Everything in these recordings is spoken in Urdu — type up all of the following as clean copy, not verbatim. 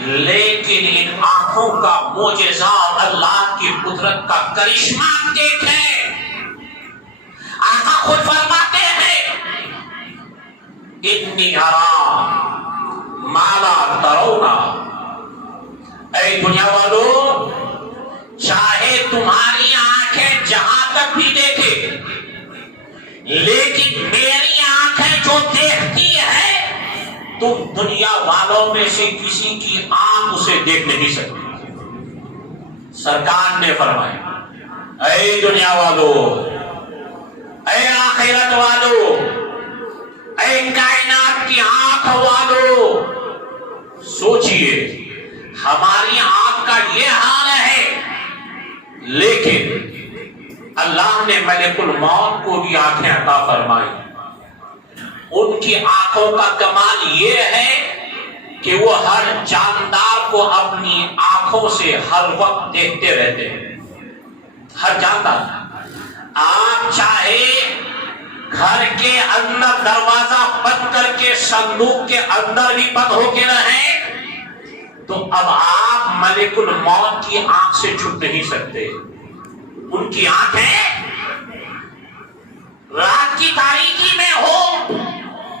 لیکن ان آنکھوں کا معجزہ اور اللہ کی قدرت کا کرشمہ دیکھیں۔ آقا خود فرماتے ہیں انی ارا ما لا ترون۔ اے دنیا والو، چاہے تمہاری آنکھیں جہاں تک بھی دیکھے، لیکن میری آنکھیں جو دیکھتی ہے تم دنیا والوں میں سے کسی کی آنکھ اسے دیکھ نہیں سکتی۔ سرکار نے فرمایا اے دنیا والو، اے آخرت والو، اے کائنات کی آنکھ والو، سوچئے ہماری آنکھ کا یہ حال ہے، لیکن اللہ نے ملک الموت کو بھی آنکھیں عطا فرمائی۔ ان کی آنکھوں کا کمال یہ ہے کہ وہ ہر جاندار کو اپنی آنکھوں سے ہر وقت دیکھتے رہتے ہیں۔ ہر جاندار، آپ چاہے گھر کے اندر دروازہ بند کر کے صندوق کے اندر بھی بند ہو کے رہیں تو اب آپ ملک الموت کی آنکھ سے چھپ نہیں سکتے۔ ان کی آنکھیں رات کی تاریکی میں ہو،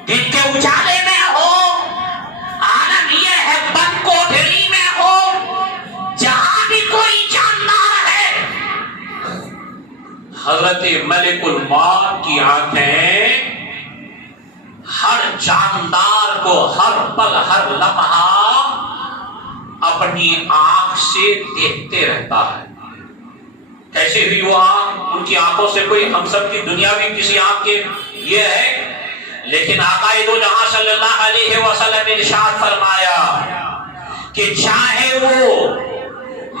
دن کے اجالے میں ہو، عالم یہ ہے بند کوٹھری میں ہو، جہاں بھی کوئی جاندار ہے، حضرت ملک الموت کی آنکھیں ہر جاندار کو ہر پل ہر لمحہ اپنی آنکھ سے دیکھتے رہتا ہے۔ کیسے بھی وہ آنکھ، ان کی آنکھوں سے کوئی ہم سب کی دنیاوی کسی آنکھ کے یہ ہے، لیکن آقا دو جہاں صلی اللہ علیہ وسلم نے ارشاد فرمایا کہ چاہے وہ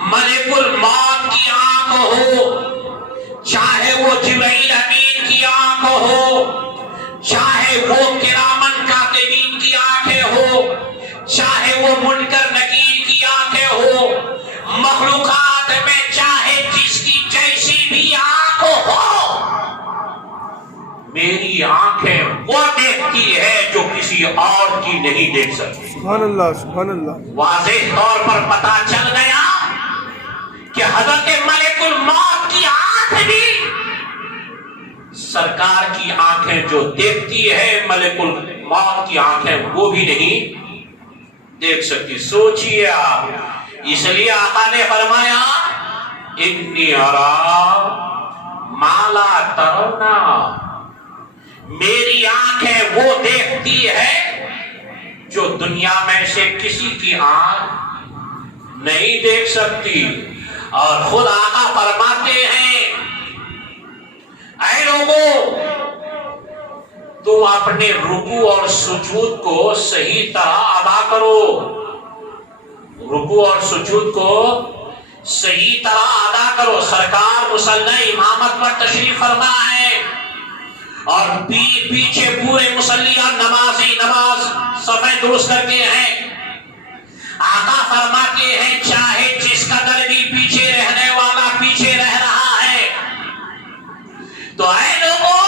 ملک الموت کی آنکھ ہو، چاہے وہ جبرائیل امین کی آنکھ ہو، چاہے وہ کرامن کاتبین کی آنکھیں ہو، چاہے وہ منکر نکیر کی آنکھیں ہو، مخلوقات میں چاہے جس کی جیسی بھی آنکھ ہو، میری آنکھیں وہ دیکھتی ہے جو کسی اور کی نہیں دیکھ سکتی۔ سبحان اللہ، سبحان اللہ۔ واضح طور پر پتا چل گیا کہ حضرت ملک الموت کی آنکھ بھی سرکار کی آنکھیں جو دیکھتی ہے، ملک الموت کی آنکھیں وہ بھی نہیں دیکھ سکتی۔ سوچئے آپ، اس لیے آقا نے فرمایا انی ارا ما لا ترون، میری آنکھیں وہ دیکھتی ہے جو دنیا میں سے کسی کی آنکھ نہیں دیکھ سکتی۔ اور خود آقا فرماتے ہیں اے لوگوں، تم اپنے رکوع اور سجود کو صحیح طرح ادا کرو، رکوع اور سجود کو صحیح طرح ادا کرو۔ سرکار مصلی امامت پر تشریف فرما ہے اور پیچھے پورے مصلی اور نمازی نماز صفیں درست کرتے ہیں۔ آقا فرماتے ہیں چاہے جس قدر بھی پیچھے رہنے والا پیچھے رہ رہا ہے، تو اے لوگوں،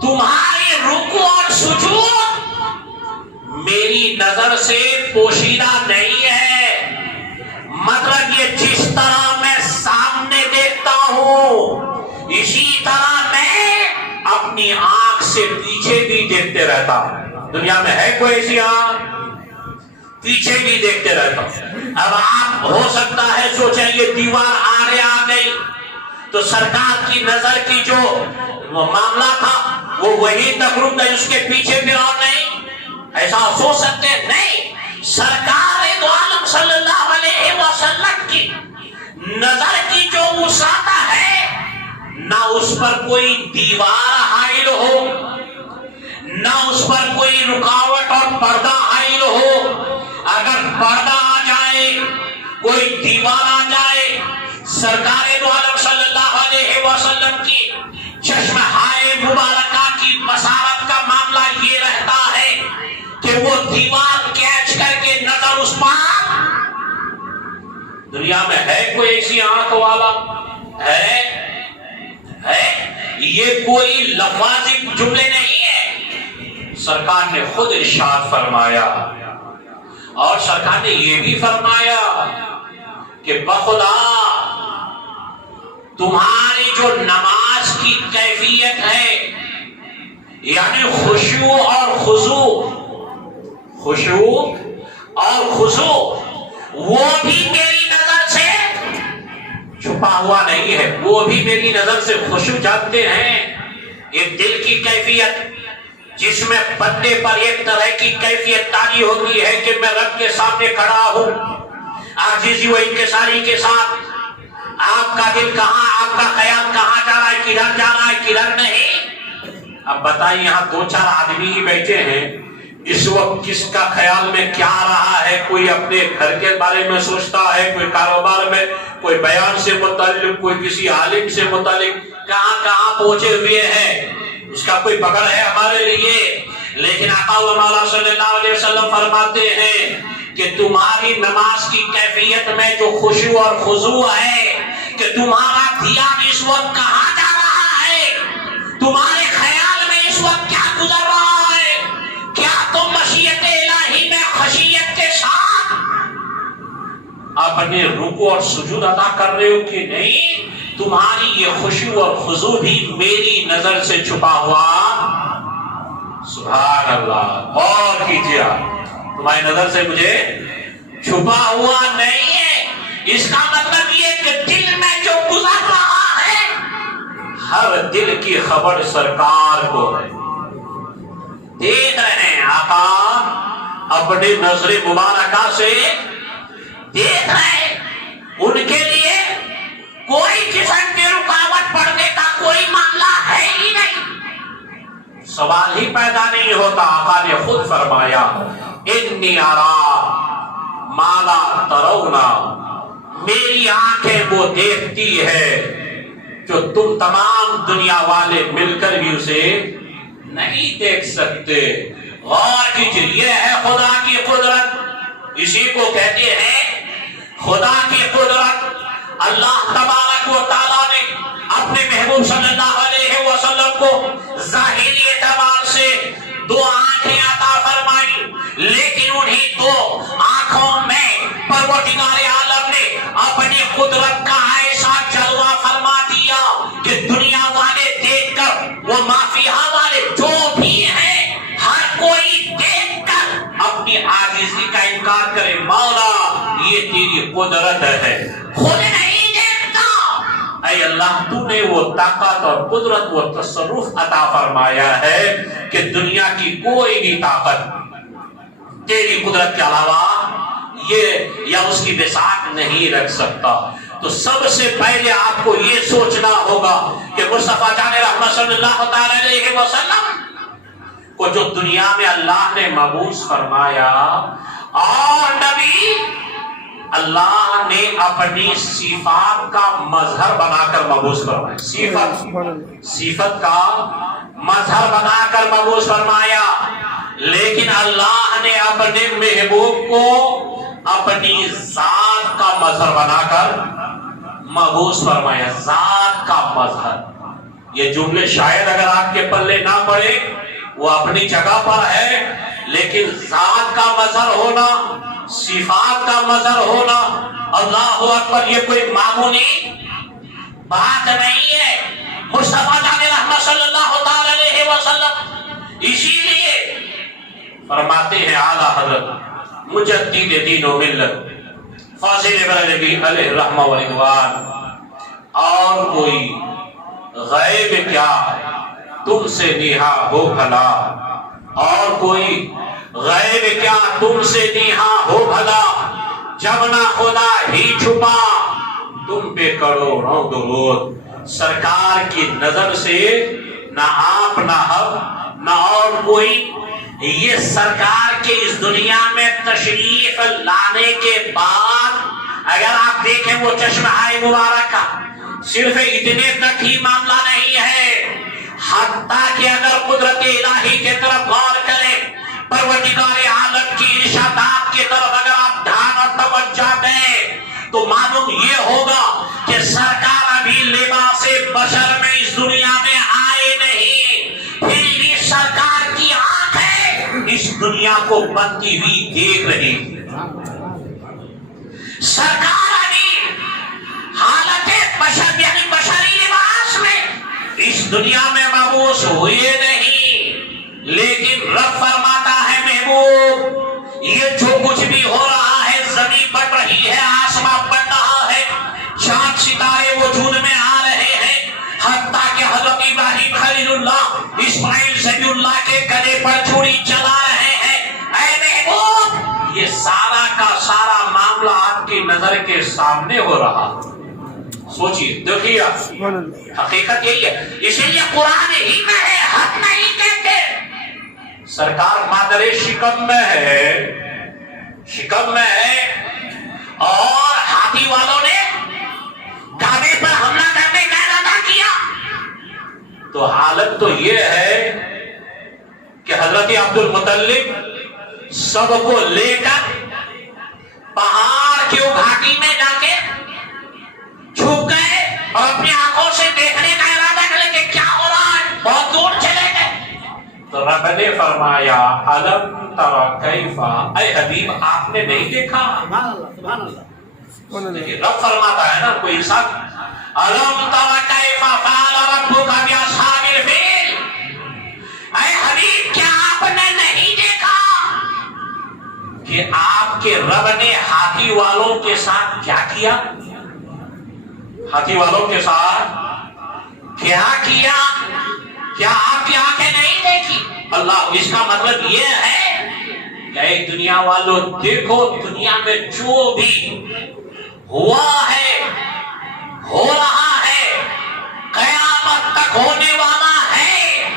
تمہاری رکوع اور سجود میری نظر سے پوشیدہ نہیں ہے، مطلب یہ جس طرح میں سامنے دیکھتا ہوں اسی طرح میں اپنی آنکھ سے پیچھے بھی دیکھتے رہتا ہوں۔ دنیا میں ہے کوئی ایسی آنکھ؟ پیچھے بھی دیکھتے رہتا ہوں۔ اب آپ ہو سکتا ہے سوچیں یہ دیوار آگے آ گئی تو سرکار کی نظر کی جو معاملہ تھا وہ وہی تک رک گئی، اس کے پیچھے بھی اور نہیں، ایسا سوچ سکتے ہیں؟ نہیں، سرکار دو عالم صلی اللہ علیہ وسلم کی نظر کی جو وسعت ہے، نہ اس پر کوئی دیوار حائل ہو، نہ اس پر کوئی رکاوٹ اور پردہ حائل ہو۔ اگر پردہ آ جائے، کوئی دیوار آ جائے، سرکار دو عالم صلی اللہ علیہ وسلم کی چشم ہائے مبارکہ کی بصارت کا معاملہ یہ رہتا ہے کہ وہ دیوار کیچ کر کے نظر اس پر۔ دنیا میں ہے کوئی ایسی آنکھ والا؟ ہے؟ یہ کوئی لفظی جملے نہیں ہے، سرکار نے خود ارشاد فرمایا اور سرکار نے یہ بھی فرمایا کہ بخدا تمہاری جو نماز کی کیفیت ہے یعنی خشوع اور خضوع وہ بھی میری نظر سے چھپا ہوا نہیں ہے، وہ بھی میری نظر سے خشوع جانتے ہیں۔ ایک دل کی کیفیت جس میں بندے پر ایک طرح کی کیفیت تاری ہوتی ہے کہ میں رب کے سامنے کھڑا ہوں عاجزی و انکساری کے ساتھ، آپ کا دل کہاں، آپ کا خیال کہاں جا رہا ہے، کدھر جا رہا ہے کدھر نہیں۔ اب بتائیے یہاں دو چار آدمی ہی بیٹھے ہیں، اس وقت کس کا خیال میں کیا آ رہا ہے؟ کوئی اپنے گھر کے بارے میں سوچتا ہے، کوئی کاروبار میں، کوئی بیان سے متعلق، کوئی کسی عالم سے متعلق، کہاں پہنچے ہوئے ہیں، اس کا کوئی پکڑ ہے ہمارے لیے؟ لیکن آقا و مولا صلی اللہ علیہ وسلم فرماتے ہیں کہ تمہاری نماز کی کیفیت میں جو خشوع اور خضوع ہے کہ تمہارا دھیان اس وقت کہاں جا رہا ہے، تمہارے خیال میں اس وقت کیا گزر رہا ہے، کیا تم مشیت الہی میں خشیت کے ساتھ اپنے رکوع اور سجود ادا کر رہے ہو کہ نہیں؟ تمہاری یہ خشوع اور خضوع بھی میری نظر سے چھپا ہوا، سبحان اللہ، غور کیجیے، تمہاری نظر سے مجھے چھپا ہوا نہیں ہے۔ اس کا مطلب یہ کہ دل میں جو گزر رہا ہے ہر دل کی خبر سرکار کو ہے، دیکھ رہے ہیں آقا اپنی نظر مبارکہ سے دیکھ رہے ہیں، ان کے لیے کوئی قسم کی رکاوٹ پڑنے کا کوئی معاملہ ہے ہی نہیں، سوال ہی پیدا نہیں ہوتا۔ آقا نے خود فرمایا انی ارا ما لا ترون، میری آنکھیں وہ دیکھتی ہے جو تم تمام دنیا والے مل کر بھی اسے نہیں دیکھ سکتے۔ غور کیجیے، یہ ہے خدا کی قدرت، اسی کو کہتے ہیں خدا کی قدرت۔ اللہ تبارک و تعالیٰ نے اپنے محبوب صلی اللہ علیہ وسلم کو ظاہری اعتبار سے دو آنکھیں عطا فرمائی، لیکن انہی دو آنکھوں میں پروردگار عالم نے اپنی قدرت کا ایسا جلوہ فرما دیا کہ دنیا والے دیکھ کر، وہ مافیہ والے جو بھی ہیں، ہر کوئی دیکھ کر اپنی عاجزی کا انکار کرے، مولا یہ تیری قدرت ہے، خود نہیں دیکھتا۔ اے اللہ تو نے وہ طاقت اور قدرت، وہ تصرف عطا فرمایا ہے کہ دنیا کی کوئی بھی طاقت تیری قدرت کے علاوہ یہ یا اس کی بساط نہیں رکھ سکتا۔ تو سب سے پہلے آپ کو یہ سوچنا ہوگا کہ مصطفیٰ جان رحمت صلی اللہ تعالی علیہ وسلم کو جو دنیا میں اللہ نے مبعوث فرمایا، اور نبی اللہ نے اپنی صفات کا مظہر بنا کر مبعوث فرمایا، صفت کا مظہر بنا کر مبعوث فرمایا، لیکن اللہ نے اپنے محبوب کو اپنی ذات کا مظہر بنا کر مبعوث فرمایا، ذات کا مظہر۔ یہ جملے شاید اگر آپ کے پلے نہ پڑے، وہ اپنی جگہ پر ہے، لیکن ذات کا مظہر ہونا، صفات کا مظہر ہونا، اللہ اکبر، یہ کوئی معمولی بات نہیں ہے۔ مصطفیٰ جان رحمت صلی اللہ تعالی علیہ وسلم اسی لیے فرماتے ہیں اعلیٰ حضرت مجدد دین و ملت فاضل بریلوی علیہ رحمہ و رضوان، اور کوئی غیب کیا تم سے نیہا ہو بھلا، اور کوئی غیب کیا تم سے نیہا ہو بھلا، جب نہ خدا ہی چھپا تم پہ کروڑوں درود۔ سرکار کی نظر سے نہ آپ نہ ہم نہ اور کوئی، یہ سرکار کے اس دنیا میں تشریف لانے کے بعد اگر آپ دیکھیں وہ چشمہ مبارکہ صرف اتنے تک ہی معاملہ نہیں ہے، حتیٰ کہ اگر قدرت الہی کی طرف غور کریں، پروردگار عالم کی ارشادات کی طرف اگر آپ دھیان اور توجہ دیں تو معلوم یہ ہوگا کہ سرکار ابھی لباس بشر میں اس دنیا میں آئے نہیں، پھر بھی سرکار کی آنکھیں اس دنیا کو بنتی ہوئی دیکھ رہی۔ سرکار علی حالت بشر یعنی بشری لباس میں اس دنیا میں مبعوث ہوئے نہیں، لیکن رب فرماتا ہے محبوب یہ جو کچھ بھی ہو رہا ہے، زمین بڑھ رہی ہے، آسمان بڑھ رہا ہے، چاند ستارے وجود میں آ رہے ہیں، حتیٰ کہ حضرت ابراہیم خلیل اللہ اسماعیل ذبیح اللہ کے گلے پر چھری چلا رہے ہیں۔ اے محبوب یہ سارا کا سارا معاملہ آپ کی نظر کے سامنے ہو رہا، سوچیے دیکھیے، سبحان اللہ، حقیقت یہی ہے۔ اسی لیے قرآن ہی میں ہے، حق نہیں کہتے۔ سرکار مادر شکم میں ہے، شکم میں ہے، اور ہاتھی والوں نے کعبے پر حملہ کرنے کا ارادہ کیا، تو حالت تو یہ ہے کہ حضرت عبد المطلب سب کو لے کر پہاڑ کی گھاٹی میں جا کے چھپ گئے اور اپنی آنکھوں سے دیکھنے کا ارادہ کرے کہ کیا ہو رہا ہے، بہت دور چلے گئے۔ تو رب نے فرمایا الم تر کیف، اے حبیب آپ نے نہیں دیکھا؟ سبحان اللہ، سبحان اللہ۔ سبحان اللہ، رب فرماتا ہے نا کوئی انسان، الم تر کیف فعل ربک باصحاب الفیل، اے حبیب کیا آپ نے نہیں دیکھا کہ آپ کے رب نے ہاتھی والوں کے ساتھ کیا کیا؟ ہاتھی والوں کے ساتھ کیا کیا؟ کیا آپ کی آنکھیں نہیں دیکھی؟ اللہ، اس کا مطلب یہ ہے کہ اے دنیا والوں دیکھو، دنیا میں جو بھی ہوا ہے، ہو رہا ہے، قیامت تک ہونے والا ہے،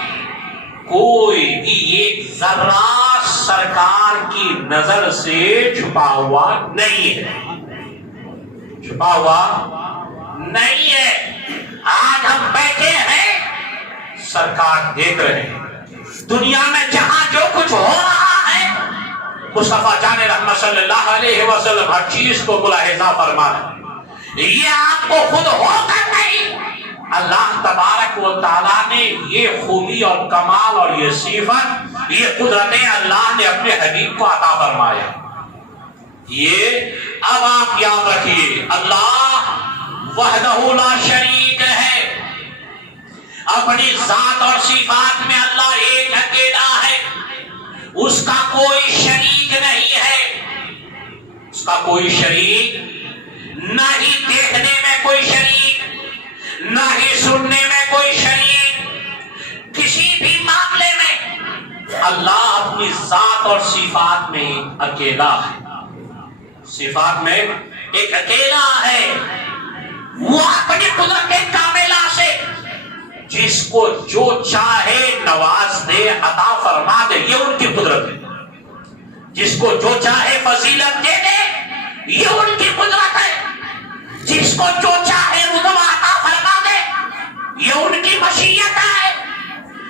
کوئی بھی ایک ذرہ سرکار کی نظر سے چھپا ہوا نہیں ہے، چھپا ہوا نہیں ہے۔ آج ہم بیٹھے ہیں، سرکار دیکھ رہے ہیں، دنیا میں جہاں جو کچھ ہو رہا ہے، مصطفیٰ جان رحمت صلی اللہ علیہ وسلم ہر چیز کو ملاحظہ فرما رہے ہیں۔ یہ آپ کو خود ہو کر نہیں، اللہ تبارک و تعالیٰ نے یہ خوبی اور کمال اور یہ صفت، یہ قدرتیں اللہ نے اپنے حبیب کو عطا فرمایا۔ یہ اب آپ یاد رکھیے، اللہ وحدہ لا شریک ہے، اپنی ذات اور صفات میں اللہ ایک اکیلا ہے، اس کا کوئی شریک نہیں ہے، اس کا کوئی شریک، نہ ہی دیکھنے میں کوئی شریک، نہ ہی سننے میں کوئی شریک، کسی بھی معاملے میں اللہ اپنی ذات اور صفات میں اکیلا ہے، صفات میں ایک اکیلا ہے۔ وہ اپنی قدرت کاملہ سے جس کو جو چاہے نواز دے، عطا فرما دے، یہ ان کی قدرت ہے۔ جس کو جو چاہے فضیلت دے دے، یہ ان کی قدرت ہے۔ جس کو جو چاہے رتبہ عطا فرما دے، یہ ان کی مشیت ہے۔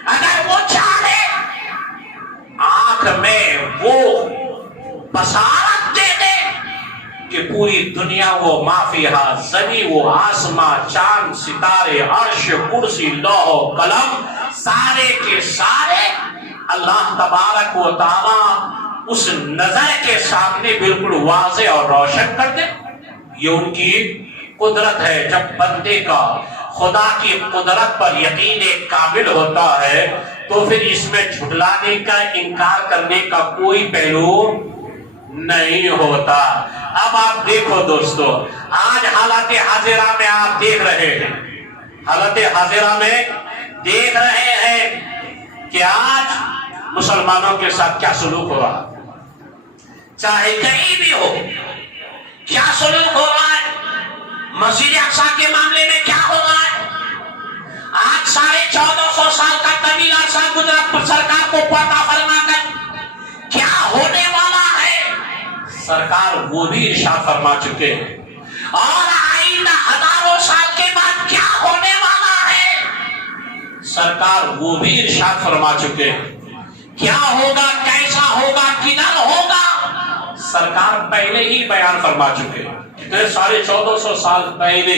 اگر وہ چاہے آنکھ میں وہ بصارت دے دے کہ پوری دنیا وہ مافیہا، زمین وہ آسمان، چاند ستارے، عرش، کرسی، لوح و قلم، سارے کے سارے اللہ تبارک و تعالی اس نظر کے سامنے بالکل واضح اور روشن کر دے، یہ ان کی قدرت ہے۔ جب بندے کا خدا کی قدرت پر یقین کامل ہوتا ہے تو پھر اس میں جھٹلانے کا، انکار کرنے کا کوئی پہلو نہیں ہوتا۔ اب آپ دیکھو دوستو، آج حالات حاضرہ میں آپ دیکھ رہے ہیں، حالات حاضرہ میں دیکھ رہے ہیں کہ آج مسلمانوں کے ساتھ کیا سلوک ہو رہا ہے، چاہے کہیں بھی ہو، کیا سلوک ہو رہا ہے۔ مسجد اقصی کے معاملے میں کیا ہو رہا ہے، آج 1450 سال کا طویل عرصہ گزرا سرکار کو پردہ فرما کر، کیا ہونے والا ہے سرکار وہ بھی ارشاد فرما چکے ہیں، اور آئندہ ہزاروں سال کے بعد کیا ہونے والا ہے سرکار وہ بھی ارشاد فرما چکے ہیں۔ کیا ہوگا، کیسا ہوگا، کدھر ہوگا، سرکار پہلے ہی بیان فرما چکے ہیں۔ 1450 سال پہلے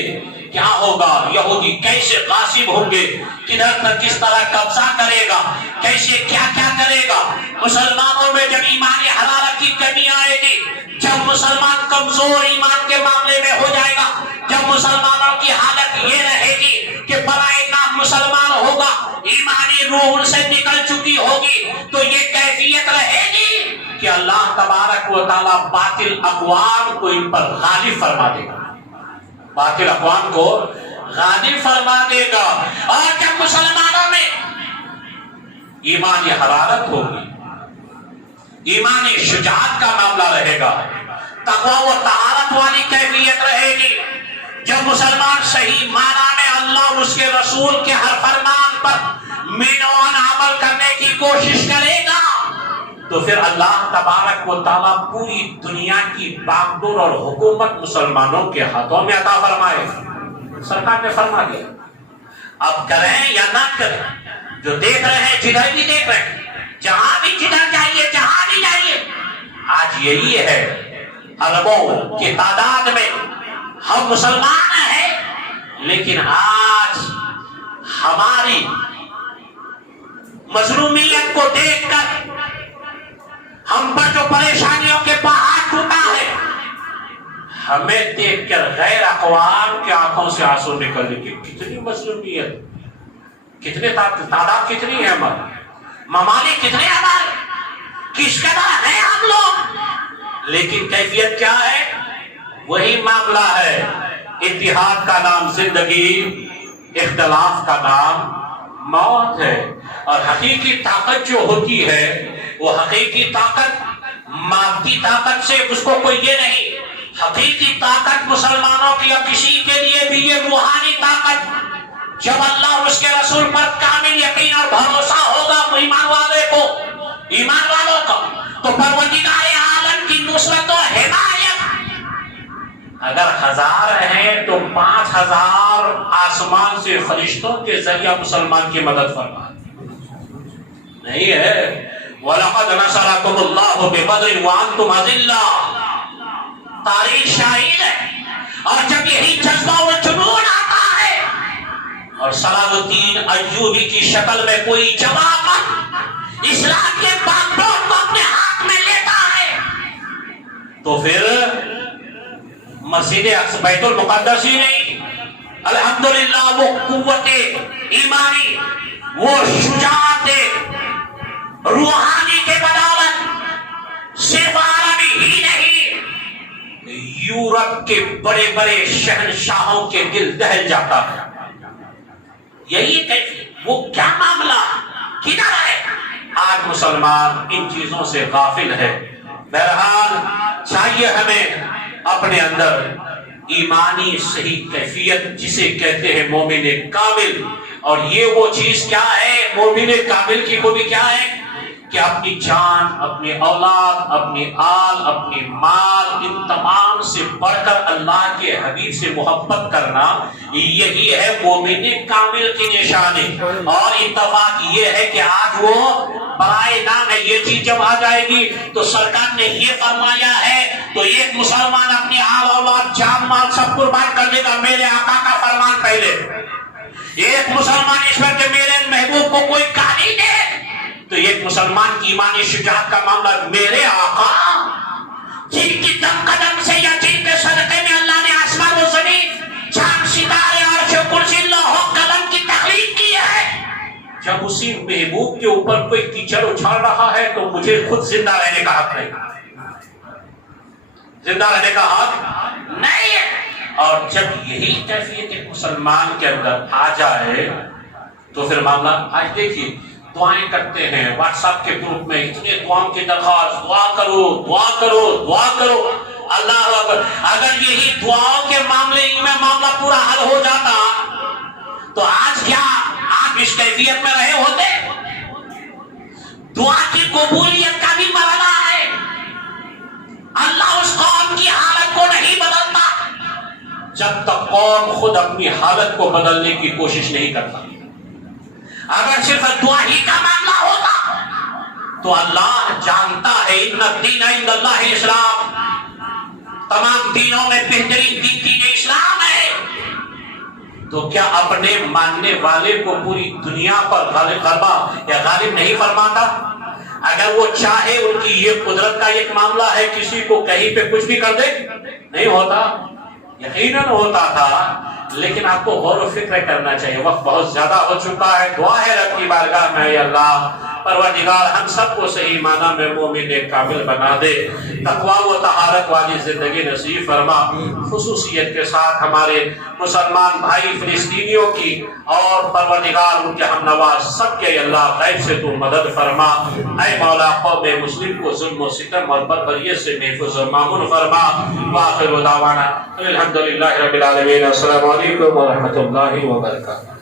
کیا ہوگا، یہودی کیسے غاصب ہوں گے، کدھر پر کس طرح قبضہ کرے گا، کیسے کیا کیا کرے گا۔ مسلمانوں میں جب ایمانی حرارت کی کمی آئے گی، جب مسلمان کمزور ایمان کے معاملے میں ہو جائے گا، جب مسلمانوں کی حالت یہ رہے گی کہ برائے نام مسلمان ہوگا، ایمانی روح ان سے نکل چکی ہوگی، تو یہ کیفیت رہے گی کہ اللہ تبارک و تعالیٰ باطل اقوام کو ان پر غالب فرما دے گا، باطل اقوام کو غالب فرما دے گا۔ اور جب مسلمانوں میں ایمانی حرارت ہوگی، ایمانی شجاعت کا معاملہ رہے گا، تقوی و طہارت والی کیفیت رہے گی، جب مسلمان صحیح معنی میں اللہ اور اس کے رسول کے ہر فرمان پر مینوان عمل کرنے کی کوشش کرے گا، تو پھر اللہ تبارک و تعالیٰ پوری دنیا کی باغدور اور حکومت مسلمانوں کے ہاتھوں میں عطا فرمائے۔ سرکار نے فرما دیا، اب کریں یا نہ کریں، جو دیکھ رہے ہیں جدھر بھی دیکھ رہے ہیں، جہاں بھی جدھر جائیے، جہاں بھی جائیے، آج یہی ہے، اربوں کی تعداد میں ہم مسلمان ہیں، لیکن آج ہماری مظلومیت کو دیکھ کر ہم پر جو پریشانیوں کے پہاڑ ٹوٹا ہے، ہمیں دیکھ کر غیر اقوام کے آنکھوں سے آنسو نکل گئے کہ کتنی مظلومیت، کتنے تعداد کتنی ہے ہماری، ممالک کتنے ہمارے، کس قدر ہیں ہم لوگ، لیکن کیفیت کیا ہے؟ وہی معاملہ ہے، اتحاد کا نام زندگی، اختلاف کا نام موت ہے۔ اور حقیقی طاقت جو ہوتی ہے، وہ حقیقی طاقت مادی طاقت سے اس کو کوئی یہ نہیں، حقیقی طاقت مسلمانوں کی یا کسی کے لیے بھی یہ روحانی طاقت، جب اللہ اور اس کے رسول پر کامل یقین اور بھروسہ ہوگا ایمان والوں کا، تو پروردگار عالم کی نصرت و حمایت اگر 1000 ہیں تو 5000 آسمان سے فرشتوں کے ذریعہ مسلمان کی مدد فرما نہیں ہے۔ وَلَقَدْ نَصَرَكُمُ اللَّهُ بِبَدْرٍ وَأَنْتُمْ أَذِلَّةٌ، تاریخ شاہد ہے۔ اور جب یہی جذبہ و جنون آتا ہے اور صلاح الدین ایوبی کی شکل میں کوئی جماعت اسلام کے باغدور کو اپنے ہاتھ میں لیتا ہے، تو پھر مسجد اقصی بیت المقدس ہی نہیں، الحمدللہ وہ قوت ایمانی، وہ شجاعت روحانی کے بدولت صرف عربی ہی نہیں، یورپ کے بڑے بڑے شہنشاہوں کے دل دہل جاتا ہے۔ یہی وہ کیا معاملہ کدھر ہے؟ آج مسلمان ان چیزوں سے غافل ہے۔ بہرحال چاہیے ہمیں اپنے اندر ایمانی صحیح کیفیت جسے کہتے ہیں مومن کامل، اور یہ وہ چیز کیا ہے، مومن کامل کی خوبی کیا ہے کہ اپنی جان، اپنی اولاد، اپنی آل، اپنی مال، ان تمام سے بڑھ کر اللہ کے حبیب سے محبت کرنا، یہی ہے مومن کامل کی نشانی۔ اور اتفاق یہ ہے کہ آج وہ برائے نام ہے، یہ چیز جب آ جائے گی تو سرکار نے یہ فرمایا ہے تو ایک مسلمان اپنی آل اولاد جان مال سب قربان کر دے گا، میرے آقا کا فرمان پہلے۔ ایک مسلمان اس پر کہ میرے محبوب کو کوئی گالی دے تو ایک مسلمان کی ایمانی شجاعت کا معاملہ، میرے آقا جن کی دم قدم سے یا جن کے صدقے میں اللہ نے آسمان و زمین، چاند ستارے، عرش و کرسی، لوح و قلم کی تخلیق کی ہے، جب اسی محبوب کے اوپر کوئی کیچڑ اچھال رہا ہے تو مجھے خود زندہ رہنے کا حق نہیں، زندہ رہنے کا حق نہیں ہے۔ اور جب یہی کیفیت ایک مسلمان کے اندر آ جائے تو پھر معاملہ، آج دیکھیے دعائیں کرتے ہیں واٹس ایپ کے گروپ میں، اتنے دعاؤں کی درخواست، دعا کرو دعا کرو دعا کرو، اللہ اکبر۔ اگر یہی دعاؤں کے معاملے میں معاملہ پورا حل ہو جاتا تو آج کیا آپ اس کیفیت میں رہے ہوتے؟ دعا کی قبولیت کا بھی مرحلہ ہے، اللہ اس قوم کی حالت کو نہیں بدلتا جب تک قوم خود اپنی حالت کو بدلنے کی کوشش نہیں کرتا۔ اگر صرف دعا ہی کا معاملہ ہوتا تو اللہ جانتا ہے ان الدین عند اللہ اسلام، تمام دینوں میں بہترین دین دین اسلام ہے، تو کیا اپنے ماننے والے کو پوری دنیا پر غالب یا غالب نہیں فرماتا؟ اگر وہ چاہے، ان کی یہ قدرت کا ایک معاملہ ہے، کسی کو کہیں پہ کچھ بھی کر دے، نہیں ہوتا؟ یقیناً ہوتا تھا، لیکن آپ کو غور و فکر کرنا چاہیے۔ وقت بہت زیادہ ہو چکا ہے، دعا ہے رب کی بارگاہ میں، یا اللہ پروردگار ہم سب کو صحیح معنی میں مومن کامل بنا دے، تقوی و طہارت والی زندگی نصیب فرما۔ خصوصیت کے ساتھ ہمارے مسلمان بھائی فلسطینیوں کی اور پروردگار ان کے ہم نواز سب کے اللہ غیب سے تو مدد فرما۔ اے مولا قوم مسلم کو ظلم و ستم اور بربریت سے محفوظ و مامون فرما۔ وآخر دعوانا الحمدللہ رب العالمین۔ السلام علیکم ورحمۃ اللہ وبرکاتہ۔